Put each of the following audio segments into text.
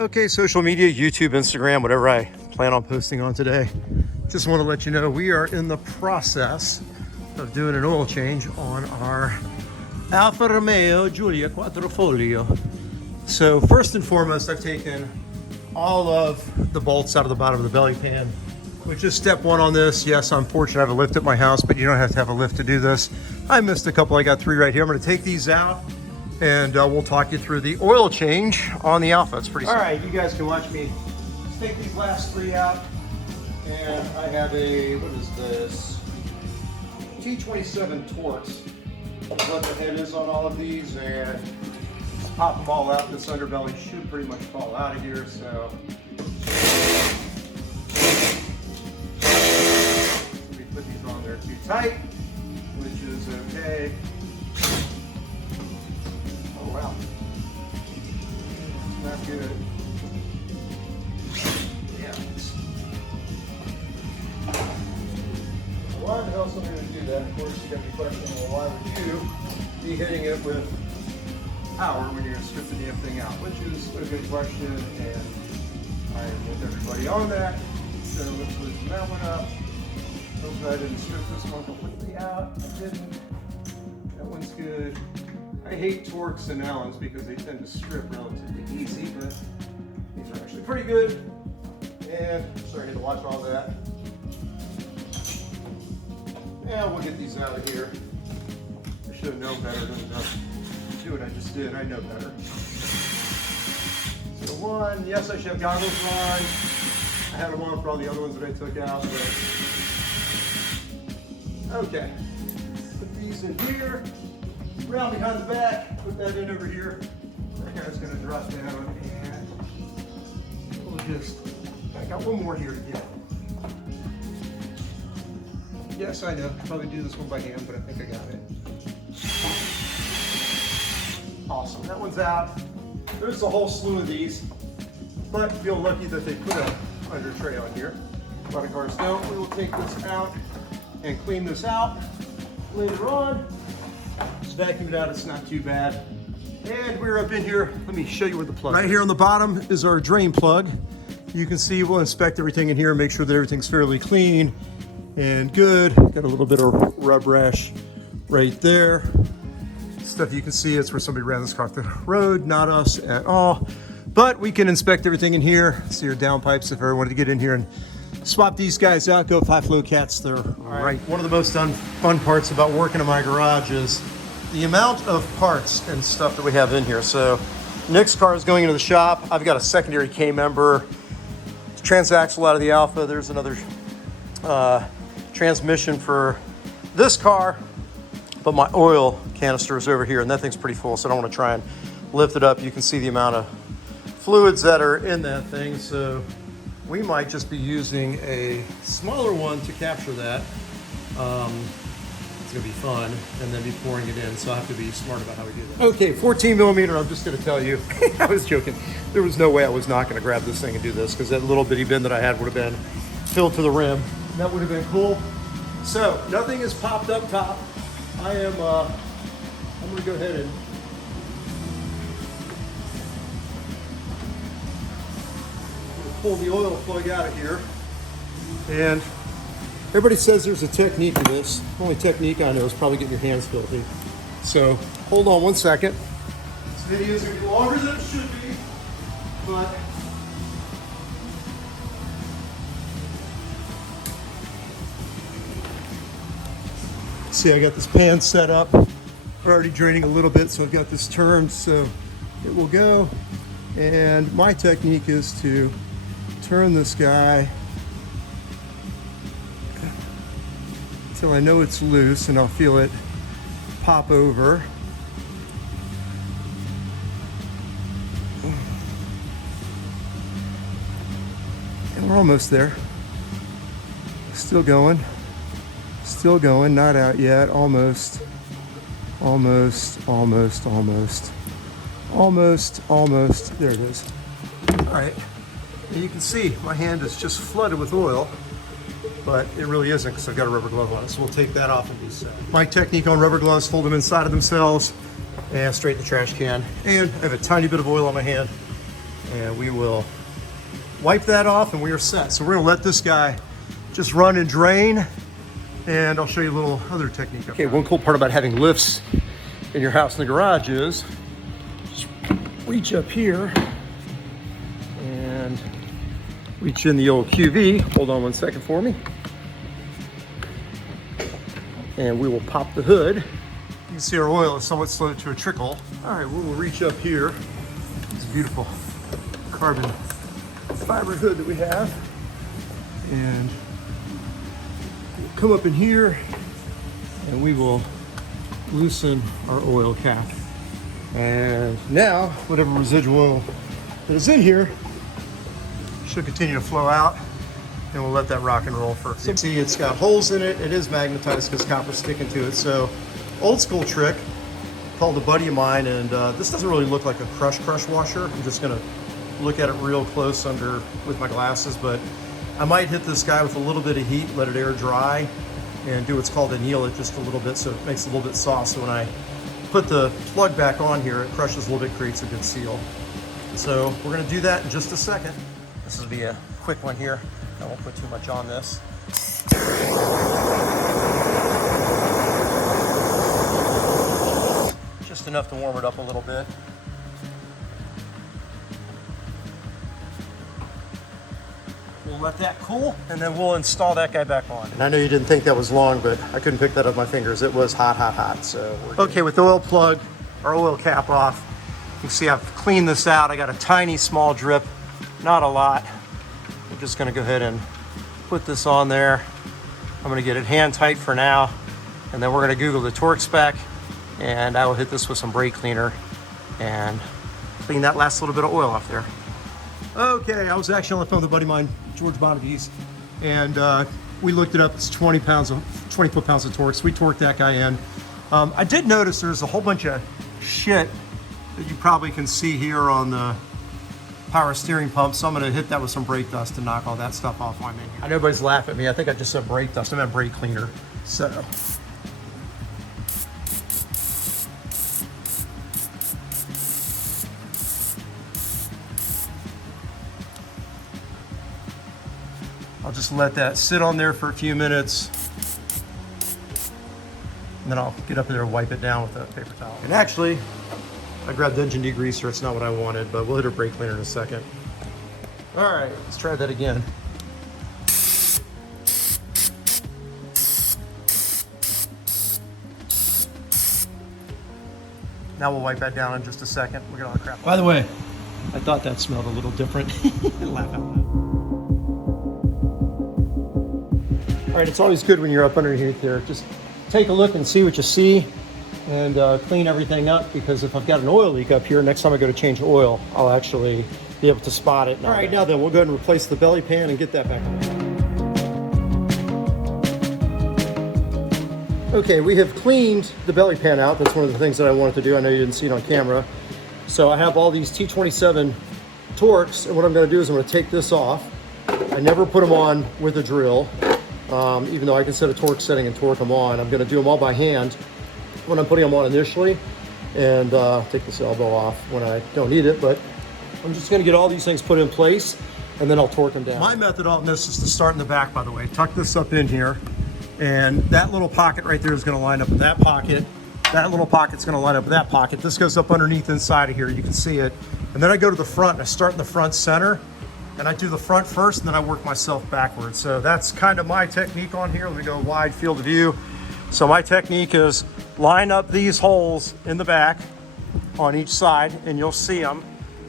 Okay, social media, YouTube, Instagram, whatever I plan on posting on today. Just want to let you know we are in the process of doing an oil change on our Alfa Romeo Giulia Quadrifoglio. So first and foremost, I've taken all of the bolts out of the bottom of the belly pan, which is step one on this. Yes, I'm fortunate I have a lift at my house, but you don't have to have a lift to do this. I missed a couple. I got 3 right here. I'm going to take these out and we'll talk you through the oil change on the Alfa. It's pretty simple. All right, you guys can watch me take these last 3 out. And I have a, what is this? T27 Torx. That's what the head is on all of these, and just pop them all out. This underbelly should pretty much fall out of here, so. We put these on there too tight, which is okay. Oh wow. Not good. Yeah. Why the hell somebody would do that? Of course, you got to be questioning, well, why would you be hitting it with power when you're stripping the damn thing out? Which is a good question, and I am with everybody on that. So let's loosen that one up. Hopefully I didn't strip this one completely out. I didn't. That one's good. I hate Torx and Allens because they tend to strip relatively easy, but these are actually pretty good. And sorry to watch all that. Yeah, we'll get these out of here. I should have known better than to do what I just did. I know better. So one, yes, I should have goggles on. I had them on for all the other ones that I took out, but okay. Put these in here. Round behind the back. Put that in over here. That guy's gonna drop down, and we'll just. I got one more here to get. Yes, I know. Probably do this one by hand, but I think I got it. Awesome. That one's out. There's a whole slew of these, but feel lucky that they put a under tray on here. A lot of cars don't. We will take this out and clean this out later on. Just vacuum it out. It's not too bad. And we're up in here. Let me show you where the plug is. Right here on the bottom is our drain plug. You can see we'll inspect everything in here and make sure that everything's fairly clean and good. Got a little bit of rub rash right there. Stuff you can see, it's where somebody ran this car off the road, not us at all. But we can inspect everything in here. See your downpipes if I ever wanted to get in here and swap these guys out, go 5-flow cats, they're right. One of the most fun parts about working in my garage is the amount of parts and stuff that we have in here. So Nick's car is going into the shop. I've got a secondary K-member, transaxle out of the Alfa. There's another transmission for this car, but my oil canister is over here, and that thing's pretty full, so I don't want to try and lift it up. You can see the amount of fluids that are in that thing, so we might just be using a smaller one to capture that. It's gonna be fun, and then be pouring it in, so I have to be smart about how we do that. Okay, 14 millimeter, I'm just gonna tell you, I was joking. There was no way I was not gonna grab this thing and do this, because that little bitty bin that I had would have been filled to the rim. That would have been cool. So nothing is popped up top. I'm gonna go ahead and pull the oil plug out of here. And everybody says there's a technique to this. The only technique I know is probably getting your hands filthy. So hold on one second. This video is gonna be longer than it should be, but see, I got this pan set up. We're already draining a little bit, so I've got this turned, so it will go. And my technique is to turn this guy until I know it's loose, and I'll feel it pop over. And we're almost there. Still going. Still going, not out yet, almost, almost, almost, almost, almost, almost, there it is. All right, and you can see my hand is just flooded with oil, but it really isn't because I've got a rubber glove on it, so we'll take that off and be set. My technique on rubber gloves, fold them inside of themselves and straight in the trash can. And I have a tiny bit of oil on my hand, And we will wipe that off and we are set. So we're gonna let this guy just run and drain, and I'll show you a little other technique. Okay, one cool part about having lifts in your house in the garage is just reach up here and reach in the old QV. Hold on one second for me. And we will pop the hood. You can see our oil is somewhat slowed to a trickle. All right, we will reach up here. It's a beautiful carbon fiber hood that we have. And we'll come up in here and we will loosen our oil cap. And now, whatever residual oil that is in here should continue to flow out, and we'll let that rock and roll for. See, it's got holes in it. It is magnetized because copper's sticking to it. So, old school trick called a buddy of mine, and this doesn't really look like a crush washer. I'm just gonna look at it real close under with my glasses, but I might hit this guy with a little bit of heat, let it air dry, and do what's called anneal it just a little bit so it makes it a little bit soft. So when I put the plug back on here, it crushes a little bit, creates a good seal. So we're gonna do that in just a second. This will be a quick one here. I won't put too much on this. Just enough to warm it up a little bit. We'll let that cool, and then we'll install that guy back on. And I know you didn't think that was long, but I couldn't pick that up with my fingers. It was hot, so okay, with the oil plug, our oil cap off, you can see I've cleaned this out. I got a tiny, small drip, not a lot. I'm just gonna go ahead and put this on there. I'm gonna get it hand tight for now, and then we're gonna Google the torque spec, and I will hit this with some brake cleaner and clean that last little bit of oil off there. Okay, I was actually on the phone with a buddy of mine, George Bonavides, and we looked it up. It's 20 foot-pounds of torque. So we torqued that guy in. I did notice there's a whole bunch of shit that you probably can see here on the power steering pump. So I'm gonna hit that with some brake dust to knock all that stuff off my menu. I know everybody's laughing at me. I think I just said brake dust. I meant brake cleaner. So. I'll just let that sit on there for a few minutes, and then I'll get up there and wipe it down with a paper towel. And actually, I grabbed the engine degreaser. It's not what I wanted, but we'll hit a brake cleaner in a second. All right, let's try that again. Now we'll wipe that down in just a second. We're gonna crap. By the way, I thought that smelled a little different. Laugh out loud. All right, it's always good when you're up underneath there. Just take a look and see what you see, and clean everything up, because if I've got an oil leak up here, next time I go to change oil, I'll actually be able to spot it. All right, now then, we'll go ahead and replace the belly pan and get that back on. Okay, we have cleaned the belly pan out. That's one of the things that I wanted to do. I know you didn't see it on camera. So I have all these T27 torques, and what I'm gonna do is I'm gonna take this off. I never put them on with a drill. Even though I can set a torque setting and torque them on, I'm gonna do them all by hand when I'm putting them on initially, and take this elbow off when I don't need it, but I'm just gonna get all these things put in place, and then I'll torque them down. My method on this is to start in the back, by the way. Tuck this up in here, and that little pocket right there is gonna line up with that pocket. That little pocket's gonna line up with that pocket. This goes up underneath inside of here, you can see it. And then I go to the front, and I start in the front center, and I do the front first, and then I work myself backwards. So that's kind of my technique on here. Let me go wide field of view. So my technique is line up these holes in the back on each side, and you'll see them.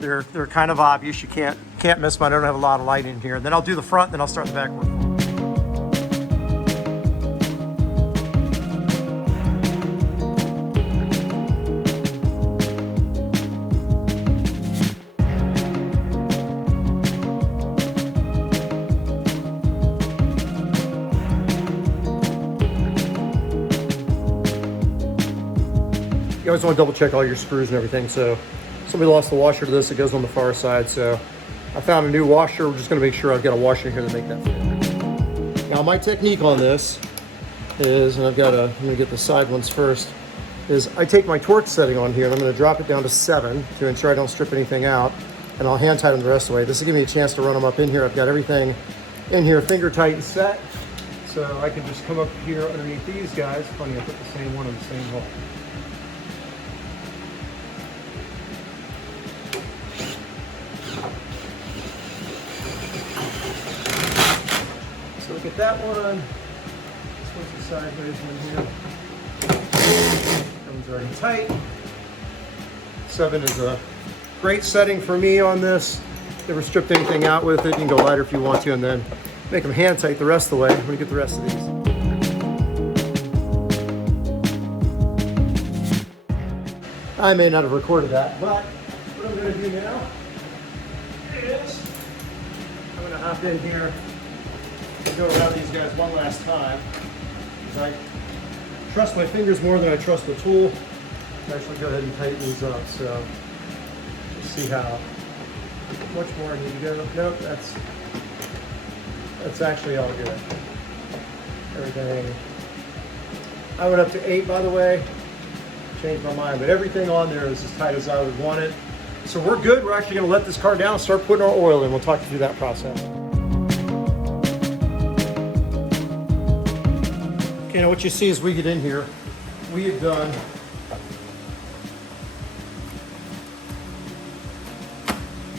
They're kind of obvious. You can't miss them. I don't have a lot of light in here. Then I'll do the front, then I'll start the back work. You always want to double check all your screws and everything. So somebody lost the washer to this. It goes on the far side. So I found a new washer. We're just going to make sure I've got a washer here to make that fit. Now my technique on this is, and I'm going to get the side ones first, is I take my torque setting on here and I'm going to drop it down to 7 to ensure I don't strip anything out. and I'll hand tight them the rest of the way. This will give me a chance to run them up in here. I've got everything in here finger tight and set. So I can just come up here underneath these guys. Funny, I put the same one in the same hole. So look at that one. This one's the sideways one here. That one's already tight. 7 is a great setting for me on this. Never stripped anything out with it. You can go lighter if you want to, and then make them hand tight the rest of the way when you get the rest of these. I may not have recorded that, but what I'm going to do now is I'm going to hop in here and go around these guys one last time. I trust my fingers more than I trust the tool. I'll actually go ahead and tighten these up. So let's see how much more I need to go. Nope, that's actually all good. Everything. I went up to 8, by the way. Changed my mind, but everything on there is as tight as I would want it. So we're good. We're actually going to let this car down and start putting our oil in. We'll talk you through that process. Okay, now what you see as we get in here, we have done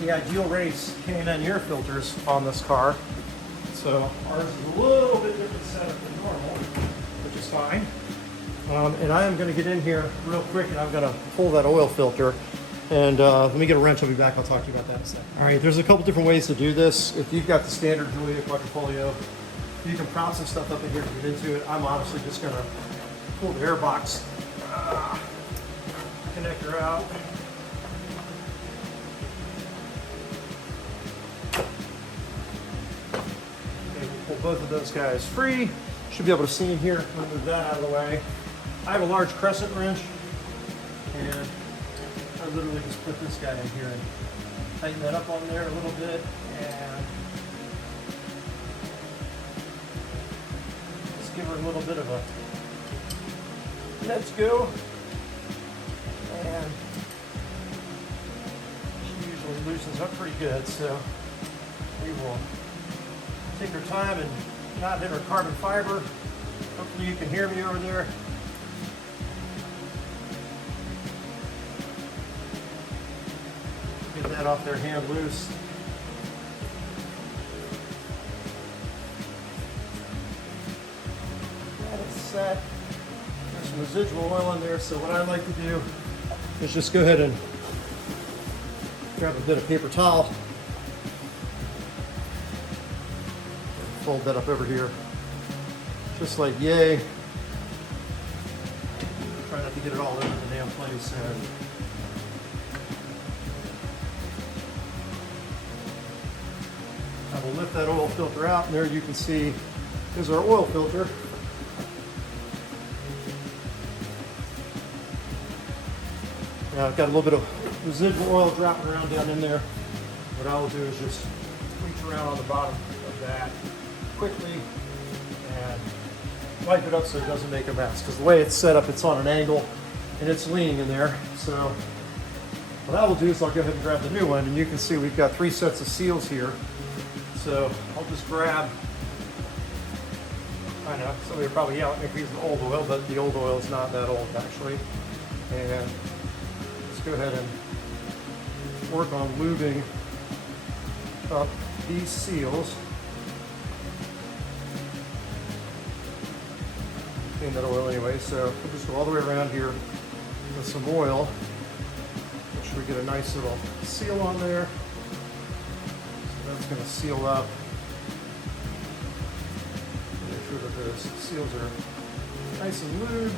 the Ideal Race K&N air filters on this car. So ours is a little bit different setup than normal, which is fine. And I am going to get in here real quick and I'm going to pull that oil filter. And let me get a wrench, I'll be back, I'll talk to you about that in a second. All right, there's a couple different ways to do this. If you've got the standard Giulia Quadrifoglio, you can prop some stuff up in here to get into it. I'm honestly just going to pull the air box connector out. Pull both of those guys free. Should be able to see in here. I'm going to move that out of the way. I have a large crescent wrench, and I literally just put this guy in here and tighten that up on there a little bit, and just give her a little bit of a let's go. And she usually loosens up pretty good, so we will take our time and not hit our carbon fiber. Hopefully you can hear me over there. Get that off there, hand loose. That is set. There's some residual oil in there, so what I like to do is just go ahead and grab a bit of paper towel. Fold that up over here, just like yay. Try not to get it all over the damn place. And I will lift that oil filter out, and there you can see is our oil filter. Now I've got a little bit of residual oil dropping around down in there. What I will do is just reach around on the bottom of that quickly and wipe it up so it doesn't make a mess, because the way it's set up, it's on an angle and it's leaning in there. So what I will do is I'll go ahead and grab the new one, and you can see we've got 3 sets of seals here. So I'll just grab, I know somebody will probably yell at me if he's the old oil, but the old oil is not that old actually. And let's go ahead and work on lubing up these seals. Clean that oil anyway, so we'll just go all the way around here with some oil. Make sure we get a nice little seal on there. So that's going to seal up. Make sure that those seals are nice and lubed.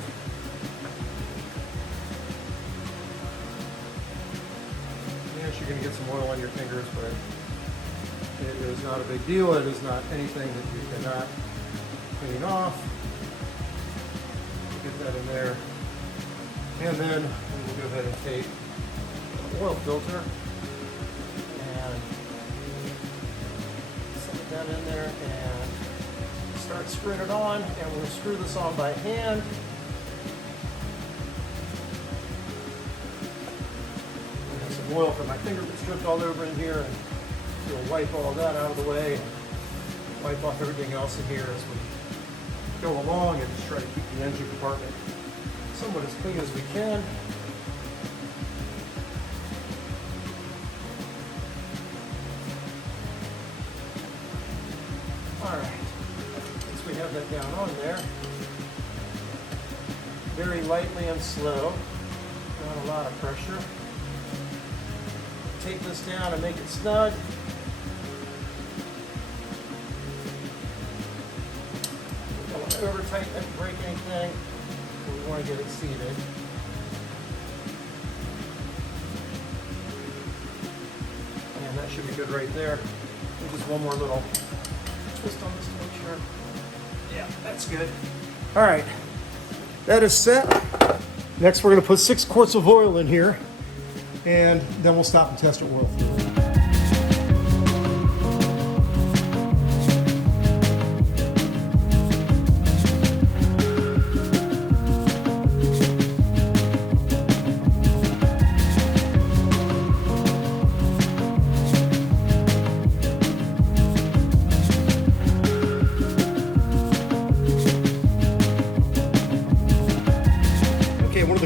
Yes, you're going to get some oil on your fingers, but it is not a big deal. It is not anything that you cannot clean off. Get that in there. And then we'll go ahead and take the oil filter and set it down in there and start screwing it on. And we'll screw this on by hand. oil from my fingerprints dripped all over in here, and we'll wipe all that out of the way, wipe off everything else in here as we go along, and just try to keep the engine compartment somewhat as clean as we can. All right, once we have that down on there, very lightly and slow, not a lot of pressure. Take this down and make it snug. We don't want to over tighten it and break anything. We want to get it seated. And that should be good right there. Just one more little twist on this to make sure. Yeah, that's good. All right, that is set. Next, we're going to put 6 quarts of oil in here, and then we'll stop and test our oil fluid.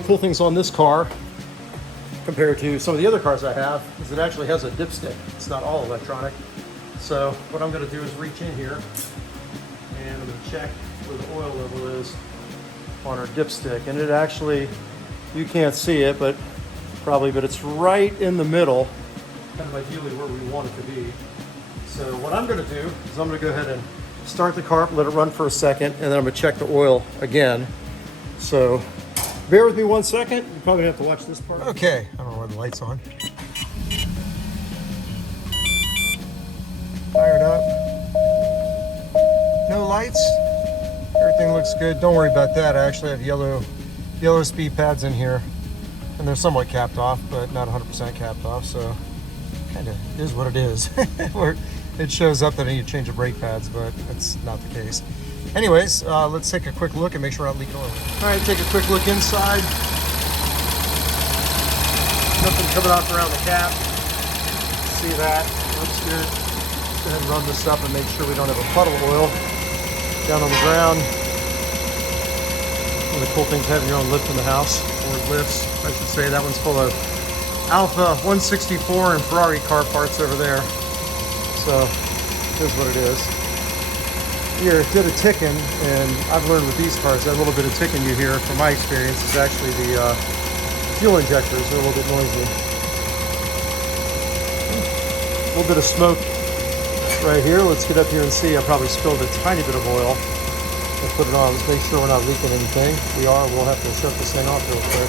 Cool things on this car compared to some of the other cars I have is it actually has a dipstick. It's not all electronic. So what I'm going to do is reach in here and I'm going to check where the oil level is on our dipstick, and it actually, you can't see it but it's right in the middle, kind of ideally where we want it to be. So what I'm going to do is I'm going to go ahead and start the car, let it run for a second, and then I'm going to check the oil again. So bear with me 1 second. You probably have to watch this part. Okay, I don't know why the light's on. Fired up. No lights. Everything looks good. Don't worry about that. I actually have yellow speed pads in here, and they're somewhat capped off, but not 100% capped off. So kind of is what it is. Where it shows up that I need to change the brake pads, but that's not the case. Anyways, let's take a quick look and make sure we're not leaking oil. All right, take a quick look inside. Nothing coming off around the cap. See that? Looks good. Let's go ahead and run this up and make sure we don't have a puddle of oil down on the ground. One of the cool things having your own lift in the house, or lifts, I should say. That one's full of Alfa 164 and Ferrari car parts over there. So here's what it is. Here, did a ticking, and I've learned with these cars that a little bit of ticking you hear, from my experience, is actually the fuel injectors. They're a little bit noisy. A little bit of smoke right here. Let's get up here and see. I probably spilled a tiny bit of oil. Let's put it on. Let's make sure we're not leaking anything. If we are, we'll have to shut this thing off real quick.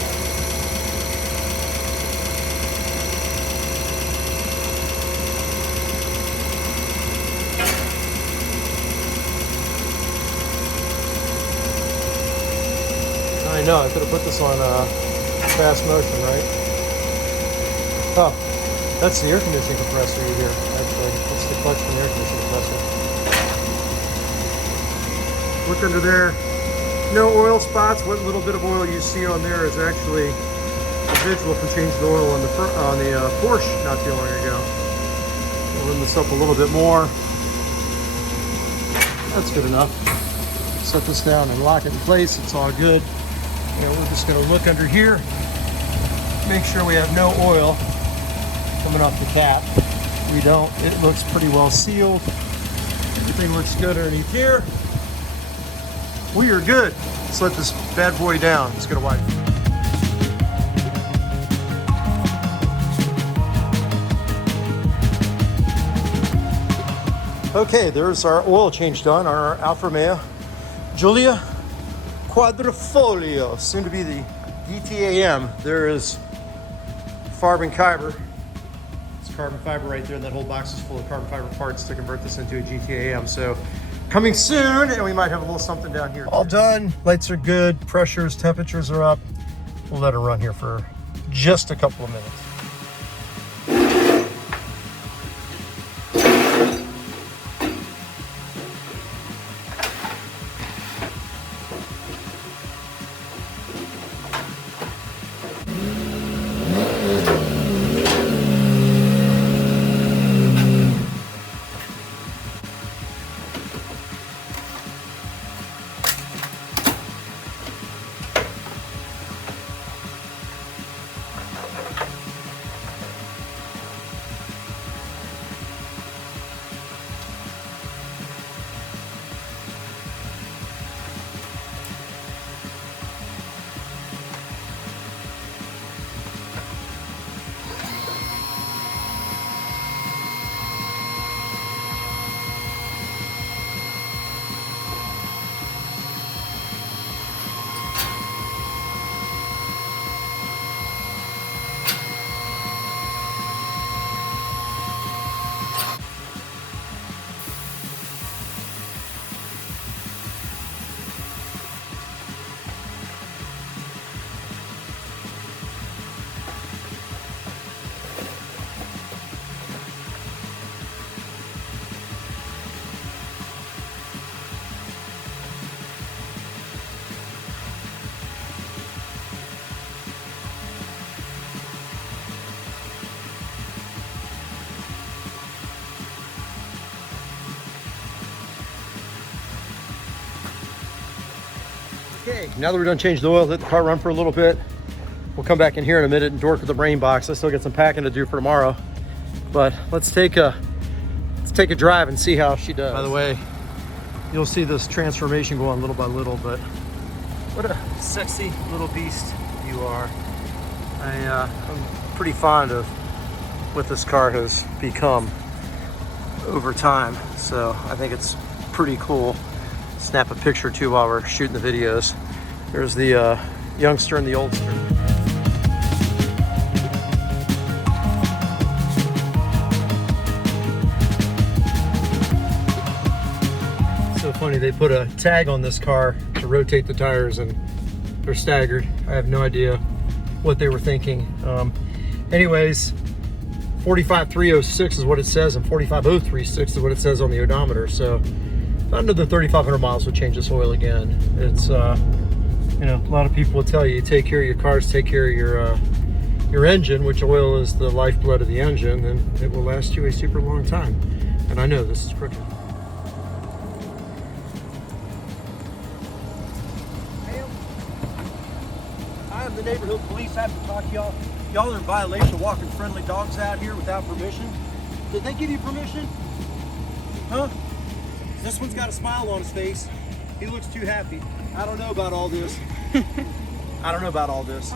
I know, I could have put this on fast motion, right? Oh, that's the air conditioning compressor you hear, actually. That's the clutch from the air conditioning compressor. Look under there. No oil spots. What little bit of oil you see on there is actually a visual from changing the oil on the Porsche not too long ago. We'll run this up a little bit more. That's good enough. Set this down and lock it in place. It's all good. We're just going to look under here, make sure we have no oil coming off the cap. We don't. It looks pretty well sealed. Everything looks good underneath here. We are good. Let's let this bad boy down. It's going to wipe. Okay, there's our oil change done on our Alfa Romeo Giulia Quadrifoglio, soon to be the DTAM. There is carbon fiber. It's carbon fiber right there, and that whole box is full of carbon fiber parts to convert this into a GTAM. So coming soon, and we might have a little something down here. All done. Lights are good. Pressures, temperatures are up. We'll let it run here for just a couple of minutes. Okay, now that we're done changing the oil, let the car run for a little bit. We'll come back in here in a minute and dork with the brain box. I still got some packing to do for tomorrow, but let's take a drive and see how she does. By the way, you'll see this transformation go on little by little, but what a sexy little beast you are. I'm pretty fond of what this car has become over time, so I think it's pretty cool. Snap a picture too while we're shooting the videos. There's the youngster and the oldster. So funny, they put a tag on this car to rotate the tires and they're staggered. I have no idea what they were thinking. Anyways, 45,306 is what it says and 45,036 is what it says on the odometer. So under the 3,500 miles will change this oil again. It's you know, a lot of people will tell you, take care of your cars, take care of your engine, which oil is the lifeblood of the engine, and it will last you a super long time. And I know this is crooked. I am the neighborhood police. I have to talk to y'all. Y'all are in violation of walking friendly dogs out here without permission. Did they give you permission? Huh? This one's got a smile on his face. He looks too happy. I don't know about all this. I don't know about all this.